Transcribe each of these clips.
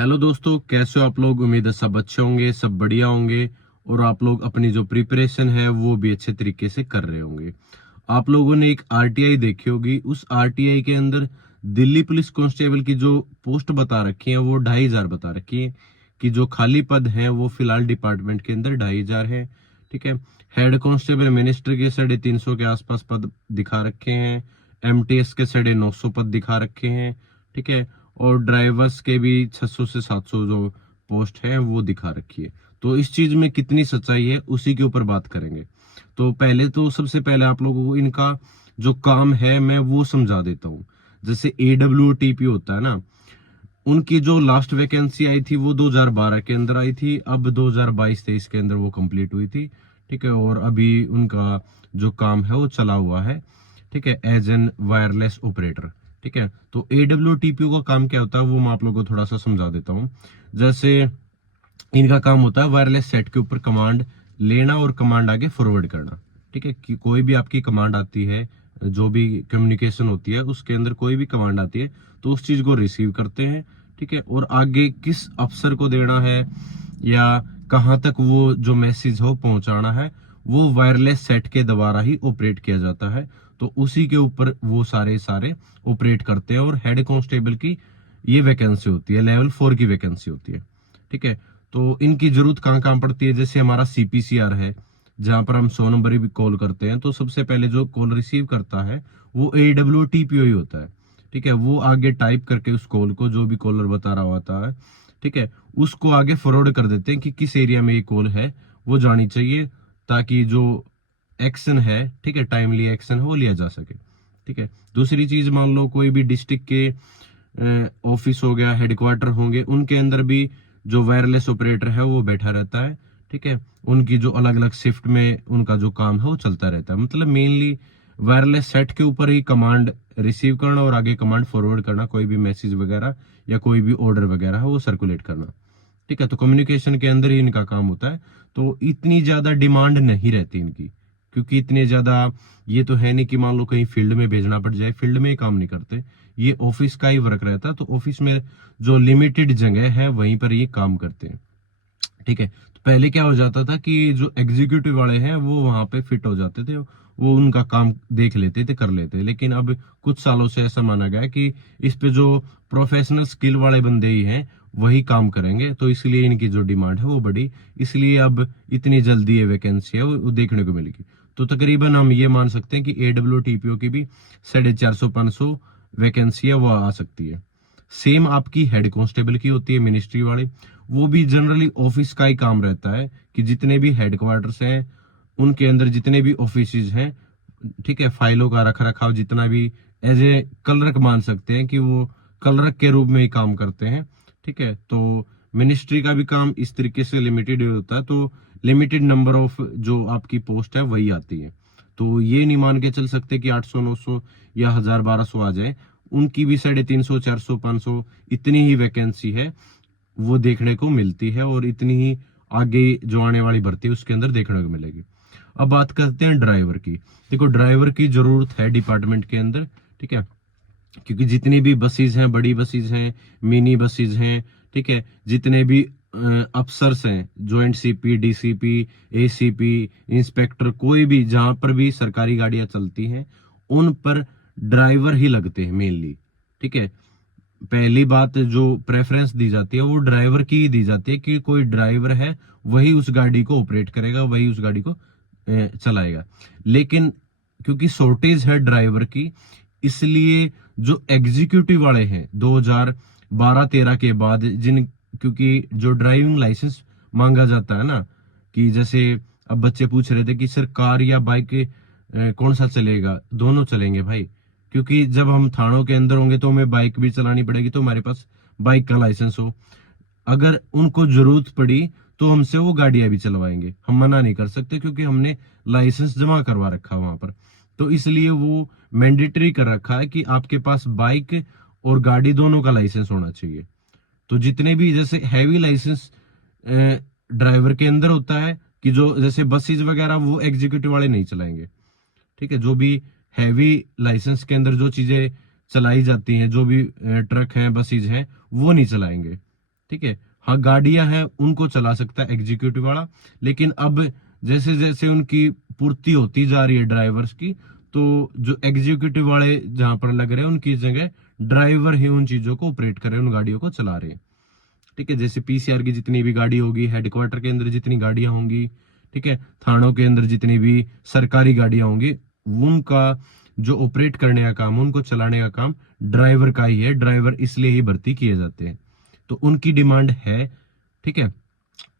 Hello दोस्तों, कैसे हो आप लोग। उम्मीद है सब अच्छे होंगे, सब बढ़िया होंगे और आप लोग अपनी जो प्रिपरेशन है वो भी अच्छे तरीके से कर रहे होंगे। आप लोगों ने एक आरटीआई देखी होगी। उस आरटीआई के अंदर दिल्ली पुलिस कांस्टेबल की जो पोस्ट बता रखी है वो 2500 बता रखी है कि जो खाली पद हैं वो फिलहाल डिपार्टमेंट के अंदर 2500 है। ठीक है। हेड कांस्टेबल मिनिस्टर के 350 के आसपास पद दिखा रखे हैं। एमटीएस के 950 पद दिखा रखे हैं। ठीक है। और ड्राइवर्स के भी 600 से 700 जो पोस्ट है वो दिखा रखी है। तो इस चीज में कितनी सच्चाई है उसी के ऊपर बात करेंगे। तो पहले तो सबसे पहले आप लोगों को इनका जो काम है मैं वो समझा देता हूँ। जैसे AWOTP होता है ना, उनकी जो लास्ट वैकेंसी आई थी वो 2012 के अंदर आई थी। अब 2022-23 के अंदर वो कंप्लीट हुई थी। ठीक है। और अभी उनका जो काम है वो चला हुआ है। ठीक है, एज एन वायरलेस ऑपरेटर। ठीक है। तो AWOTP का काम क्या होता है वो मैं आप लोगों को थोड़ा सा समझा देता हूँ। जैसे इनका काम होता है वायरलेस सेट के ऊपर कमांड लेना और कमांड आगे फॉरवर्ड करना। ठीक है। कि कोई भी आपकी कमांड आती है, जो भी कम्युनिकेशन होती है उसके अंदर कोई भी कमांड आती है तो उस चीज को रिसीव करते हैं। ठीक है। और आगे किस अफसर को देना है या कहाँ तक वो जो मैसेज हो पहुंचाना है वो वायरलेस सेट के द्वारा ही ऑपरेट किया जाता है। तो उसी के ऊपर वो सारे सारे ऑपरेट करते हैं। और हेड कांस्टेबल की ये वैकेंसी होती है, लेवल 4 की वैकेंसी होती है। ठीक है। तो इनकी जरूरत कहाँ कहाँ पड़ती है, जैसे हमारा CPCR है जहां पर हम 100 नंबर भी कॉल करते हैं तो सबसे पहले जो कॉल रिसीव करता है वो AWOTP ही होता है। ठीक है। वो आगे टाइप करके उस कॉल को, जो भी कॉलर बता रहा होता है, ठीक है, उसको आगे फॉरवर्ड कर देते हैं कि किस एरिया में ये कॉल है वो जानी चाहिए, ताकि जो एक्शन है, ठीक है, टाइमली एक्शन है वो लिया जा सके। ठीक है। दूसरी चीज, मान लो कोई भी डिस्ट्रिक्ट के ऑफिस हो गया, हेडक्वार्टर होंगे, उनके अंदर भी जो वायरलेस ऑपरेटर है वो बैठा रहता है। ठीक है। उनकी जो अलग अलग शिफ्ट में उनका जो काम है वो चलता रहता है। मतलब मेनली वायरलेस सेट के ऊपर ही कमांड रिसीव करना और आगे कमांड फॉरवर्ड करना, कोई भी मैसेज वगैरह या कोई भी ऑर्डर वगैरह है वो सर्कुलेट करना। ठीक है। तो कम्युनिकेशन के अंदर ही इनका काम होता है। तो इतनी ज्यादा डिमांड नहीं रहती इनकी, क्योंकि इतने ज्यादा ये तो है नहीं कि मान लो कहीं फील्ड में भेजना पड़ जाए, फील्ड में ही काम नहीं करते। ये ऑफिस का ही वर्क रहता है। तो ऑफिस में जो लिमिटेड जगह है वहीं पर ये काम करते हैं। ठीक है। तो पहले क्या हो जाता था कि जो एग्जीक्यूटिव वाले हैं वो वहां पे फिट हो जाते थे, वो उनका काम देख लेते थे, कर लेते। लेकिन अब कुछ सालों से ऐसा माना गया है कि इस पे जो प्रोफेशनल स्किल वाले बंदे ही हैं वही काम करेंगे। तो इसलिए इनकी जो डिमांड है वो बढ़ी, इसलिए अब इतनी जल्दी ये वैकेंसी है वो देखने को मिलेगी। तो तकरीबन हम ये मान सकते हैं कि AWOTPO की भी 450-500 वैकेंसी है वो आ सकती है। सेम आपकी हेड कांस्टेबल की होती है, मिनिस्ट्री वाली। वो भी जनरली ऑफिस का ही काम रहता है कि जितने भी हेडक्वार्टर्स हैं उनके अंदर जितने भी ऑफिसेज हैं, ठीक है, फाइलों का रख रखाव जितना भी, एज ए क्लर्क मान सकते हैं कि वो क्लर्क के रूप में ही काम करते हैं। ठीक है। तो मिनिस्ट्री का भी काम इस तरीके से लिमिटेड होता है। तो लिमिटेड नंबर ऑफ जो आपकी पोस्ट है वही आती है। तो ये नहीं मान के चल सकते कि 800-900 या 1000-1200 आ जाए। उनकी भी 350-400-500 इतनी ही वैकेंसी है वो देखने को मिलती है। और इतनी ही आगे जो आने वाली भर्ती है उसके अंदर देखने को मिलेगी। अब बात करते हैं ड्राइवर की। देखो, ड्राइवर की जरूरत है डिपार्टमेंट के अंदर। ठीक है। क्योंकि जितनी भी बसेज हैं, बड़ी बसेज हैं, मिनी बसेज हैं, ठीक है, जितने भी अफसर्स हैं, joint CP, DCP, ACP, inspector, कोई भी जहां पर भी सरकारी गाड़ियां चलती हैं उन पर ड्राइवर ही लगते हैं मेनली। ठीक है। पहली बात जो प्रेफरेंस दी जाती है वो ड्राइवर की ही दी जाती है कि कोई ड्राइवर है वही उस गाड़ी को ऑपरेट करेगा, वही उस गाड़ी को चलाएगा। लेकिन क्योंकि शॉर्टेज है ड्राइवर की, इसलिए जो एग्जीक्यूटिव वाले हैं 2012-13 के बाद, जिन, क्योंकि जो ड्राइविंग लाइसेंस मांगा जाता है ना, कि जैसे अब बच्चे पूछ रहे थे कि सर कार या बाइक कौन सा चलेगा, दोनों चलेंगे भाई। क्योंकि जब हम थानों के अंदर होंगे तो हमें बाइक भी चलानी पड़ेगी, तो हमारे पास बाइक का लाइसेंस हो। अगर उनको जरूरत पड़ी तो हमसे वो गाड़ियां भी चलवाएंगे, हम मना नहीं कर सकते क्योंकि हमने लाइसेंस जमा करवा रखा वहां पर। तो इसलिए वो मैंडेटरी कर रखा है कि आपके पास बाइक और गाड़ी दोनों का लाइसेंस होना चाहिए। तो जितने भी जैसे हैवी लाइसेंस ड्राइवर के अंदर होता है, कि जो जैसे बसेज वगैरह वो एग्जीक्यूटिव वाले नहीं चलाएंगे। ठीक है। जो भी हैवी लाइसेंस के अंदर जो चीजें चलाई जाती हैं, जो भी ट्रक हैं, बसेज हैं, वो नहीं चलाएंगे। ठीक है। हाँ, गाड़ियां हैं उनको चला सकता है एग्जीक्यूटिव वाला, लेकिन अब जैसे जैसे उनकी पूर्ति होती जा रही है ड्राइवर्स की, तो जो एग्जीक्यूटिव वाले जहां पर लग रहे हैं उनकी जगह ड्राइवर ही उन चीजों को ऑपरेट कर रहे हैं, उन गाड़ियों को चला रहे हैं। ठीक है। जैसे पीसीआर की जितनी भी गाड़ी होगी, हेडक्वार्टर के अंदर जितनी गाड़ियां होंगी, ठीक है, थानों के अंदर जितनी भी सरकारी गाड़ियां होंगी, उनका जो ऑपरेट करने का काम, उनको चलाने का काम ड्राइवर का ही है। ड्राइवर इसलिए ही भर्ती किए जाते हैं, तो उनकी डिमांड है। ठीक है।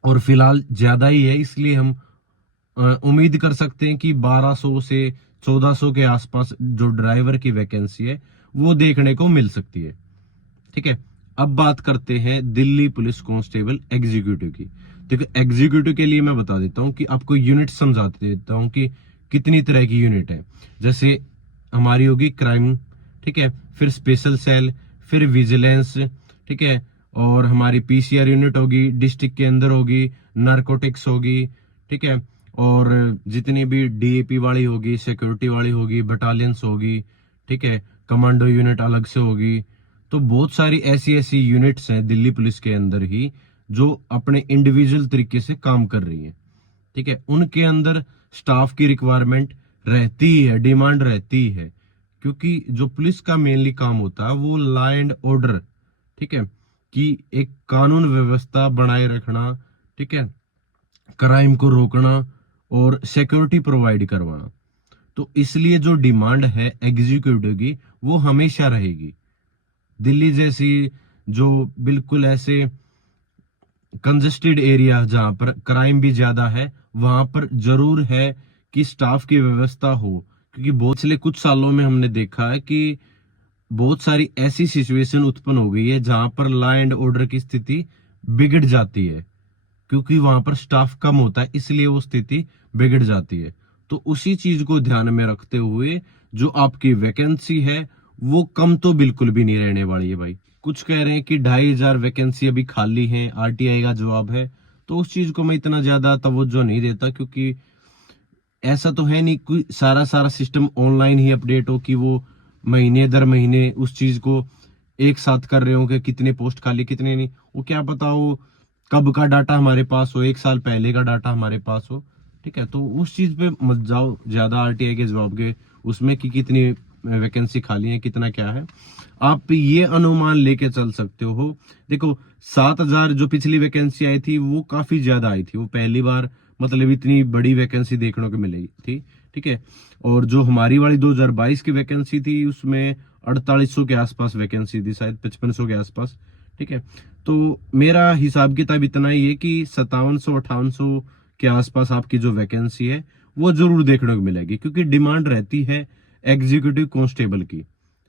और फिलहाल ज्यादा ही है, इसलिए हम उम्मीद कर सकते हैं कि 1200 से 1400 के आसपास जो ड्राइवर की वैकेंसी है वो देखने को मिल सकती है। ठीक है। अब बात करते हैं दिल्ली पुलिस कांस्टेबल एग्जीक्यूटिव की। देखो, एग्जीक्यूटिव के लिए मैं बता देता हूँ कि आपको यूनिट समझा देता हूँ कि कितनी तरह की यूनिट है। जैसे हमारी होगी क्राइम, ठीक है, फिर स्पेशल सेल, फिर विजिलेंस, ठीक है, और हमारी पीसीआर यूनिट होगी, डिस्ट्रिक्ट के अंदर होगी, नारकोटिक्स होगी, ठीक है, और जितनी भी डीएपी वाली होगी, सिक्योरिटी वाली होगी, बटालियंस होगी, ठीक है, कमांडो यूनिट अलग से होगी। तो बहुत सारी ऐसी ऐसी यूनिट्स हैं दिल्ली पुलिस के अंदर ही जो अपने इंडिविजुअल तरीके से काम कर रही हैं। ठीक है। उनके अंदर स्टाफ की रिक्वायरमेंट रहती ही है, डिमांड रहती ही है, क्योंकि जो पुलिस का मेनली काम होता है वो लॉ एंड ऑर्डर, ठीक है, कि एक कानून व्यवस्था बनाए रखना, ठीक है, क्राइम को रोकना और सिक्योरिटी प्रोवाइड करवाना। तो इसलिए जो डिमांड है एग्जीक्यूटिव की वो हमेशा रहेगी। दिल्ली जैसी जो बिल्कुल ऐसे कंजेस्टेड एरिया जहां पर क्राइम भी ज्यादा है, वहां पर जरूर है कि स्टाफ की व्यवस्था हो, क्योंकि बहुत पिछले कुछ सालों में हमने देखा है कि बहुत सारी ऐसी सिचुएशन उत्पन्न हो गई है जहां पर लॉ एंड ऑर्डर की स्थिति बिगड़ जाती है, क्योंकि वहां पर स्टाफ कम होता है, इसलिए वो स्थिति बिगड़ जाती है। तो उसी चीज को ध्यान में रखते हुए जो आपकी वैकेंसी है वो कम तो बिल्कुल भी नहीं रहने वाली है भाई। कुछ कह रहे हैं कि 2500 वैकेंसी अभी खाली है, आरटीआई का जवाब है, तो उस चीज को मैं इतना ज्यादा तवज्जो नहीं देता, क्योंकि ऐसा तो है नहीं कोई सारा सारा सिस्टम ऑनलाइन ही अपडेट हो कि वो महीने दर महीने उस चीज को एक साथ कर रहे हो कि कितने पोस्ट खाली कितने नहीं। वो क्या पता हो कब का डाटा हमारे पास हो, एक साल पहले का डाटा हमारे पास हो। ठीक है। तो उस चीज पे मत जाओ ज्यादा आरटीआई के जवाब के उसमें कि कितनी वैकेंसी खाली है, कितना क्या है। आप ये अनुमान लेके चल सकते हो। देखो, 7000 जो पिछली वैकेंसी आई थी वो काफी ज्यादा आई थी, वो पहली बार मतलब इतनी बड़ी वैकेंसी देखने को मिलेगी थी। ठीक है। और जो हमारी वाली 2022 की वैकेंसी थी उसमें 4800 के आसपास वैकेंसी थी, शायद 5500 के आसपास। ठीक है। तो मेरा हिसाब किताब इतना ही है कि 5700-5800 के आसपास आपकी जो वैकेंसी है वो जरूर देखने को मिलेगी, क्योंकि डिमांड रहती है एग्जीक्यूटिव कांस्टेबल की।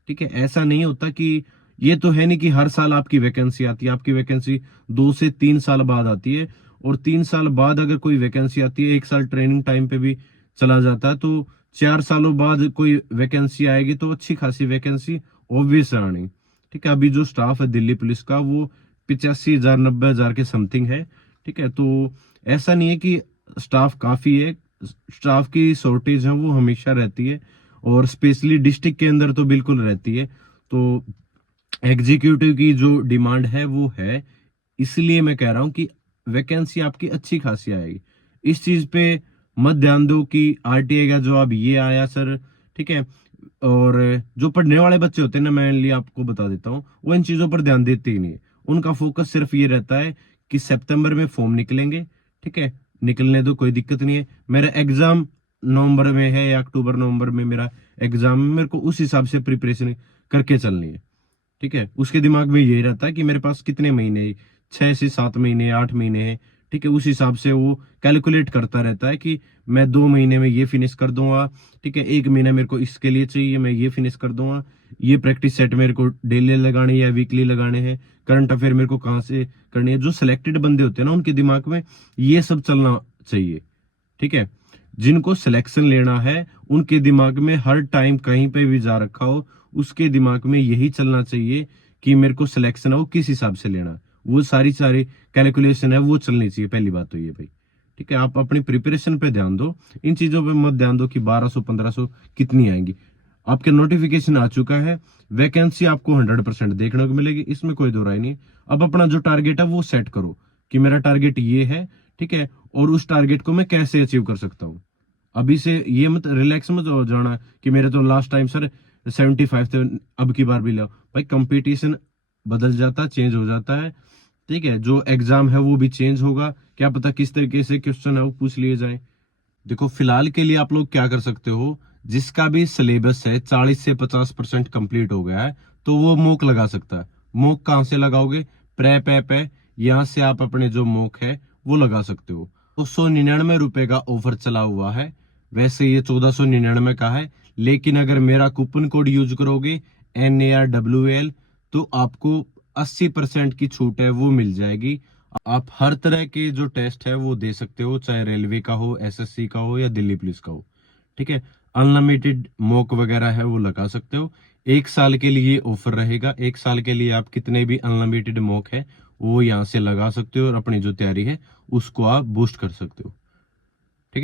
ठीक है। ऐसा नहीं होता कि ये तो है नहीं कि हर साल आपकी वैकेंसी आती है, आपकी वैकेंसी 2 से 3 साल बाद आती है, और 3 साल बाद अगर कोई वैकेंसी आती है, 1 साल ट्रेनिंग टाइम पे भी चला जाता है, तो 4 सालों बाद कोई वैकेंसी आएगी तो अच्छी खासी वैकेंसी ऑब्वियस आनी। ठीक है। अभी जो स्टाफ है दिल्ली पुलिस का वो 85,000 90,000 के समथिंग है। ठीक है। तो ऐसा नहीं है कि स्टाफ काफी है, स्टाफ की शॉर्टेज है वो हमेशा रहती है, और स्पेशली डिस्ट्रिक्ट के अंदर तो बिल्कुल रहती है। तो एग्जीक्यूटिव की जो डिमांड है वो है, इसलिए मैं कह रहा हूं कि वैकेंसी आपकी अच्छी खासी आएगी। इस चीज पे मत ध्यान दो कि आरटीआई का जवाब ये आया सर। ठीक है। और जो पढ़ने वाले बच्चे होते हैं ना, मैं लिए आपको बता देता हूँ, वो इन चीजों पर ध्यान देते ही नहीं। उनका फोकस सिर्फ ये रहता है कि सितंबर में फॉर्म निकलेंगे, ठीक है, निकलने दो, कोई दिक्कत नहीं है। मेरा एग्जाम नवंबर में है या अक्टूबर नवंबर में मेरा एग्जाम है, मेरे को उस हिसाब से प्रिपरेशन करके चलनी है। ठीक है। उसके दिमाग में यही रहता है कि मेरे पास कितने महीने, 6 से 7 महीने, 8 महीने हैं। ठीक है। उस हिसाब से वो कैलकुलेट करता रहता है कि मैं 2 महीने में ये फिनिश कर दूंगा। ठीक है। 1 महीना मेरे को इसके लिए चाहिए, मैं ये फिनिश कर दूंगा। ये प्रैक्टिस सेट मेरे को डेली लगाने या वीकली लगाने हैं। करंट अफेयर मेरे को कहाँ से करनी है। जो सिलेक्टेड बंदे होते हैं ना, उनके दिमाग में ये सब चलना चाहिए। ठीक है। जिनको सिलेक्शन लेना है उनके दिमाग में हर टाइम कहीं पे भी जा रखा हो, उसके दिमाग में यही चलना चाहिए कि मेरे को सिलेक्शन है वो किस हिसाब से लेना, वो सारी सारी कैलकुलेशन है वो चलनी चाहिए। पहली बात तो ये भाई। ठीक है। आप अपनी प्रिपरेशन पे ध्यान दो, इन चीजों पे मत ध्यान दो कि 1200 1500 कितनी आएंगी। आपके नोटिफिकेशन आ चुका है, वैकेंसी आपको 100% देखने को मिलेगी, इसमें कोई दो राय नहीं। अब अपना जो टारगेट है वो सेट करो कि मेरा टारगेट ये है, ठीक है, और उस टारगेट को मैं कैसे अचीव कर सकता हूँ। अभी से ये मत रिलैक्स मत हो जाना कि मेरे तो लास्ट टाइम सर 75 थे, अब की बार भी लाओ। भाई कंपटीशन बदल जाता, चेंज हो जाता है, ठीक है, जो एग्जाम है वो भी चेंज होगा, क्या पता किस तरीके से क्वेश्चन है वो पूछ लिए जाए। देखो फिलहाल के लिए आप लोग क्या कर सकते हो, जिसका भी सिलेबस है 40 से 50% कंप्लीट हो गया है, तो वो मॉक लगा सकता है। मॉक कहाँ से लगाओगे, प्रेप ऐप है, यहाँ से आप अपने जो मॉक है वो लगा सकते हो। तो 199 रुपए का ऑफर चला हुआ है, वैसे ये 1499 का है, लेकिन अगर मेरा कूपन कोड यूज करोगे NARWL, तो आपको 80% की छूट है वो मिल जाएगी। आप हर तरह के जो टेस्ट है वो दे सकते हो, चाहे रेलवे का हो, SSC का हो या दिल्ली पुलिस का हो, ठीक है। अनलिमिटेड मॉक वगैरह है वो लगा सकते हो। 1 साल के लिए ऑफर रहेगा, 1 साल के लिए आप कितने भी अनलिमिटेड मॉक है वो यहाँ से लगा सकते हो और अपनी जो तैयारी है उसको आप बूस्ट कर सकते हो।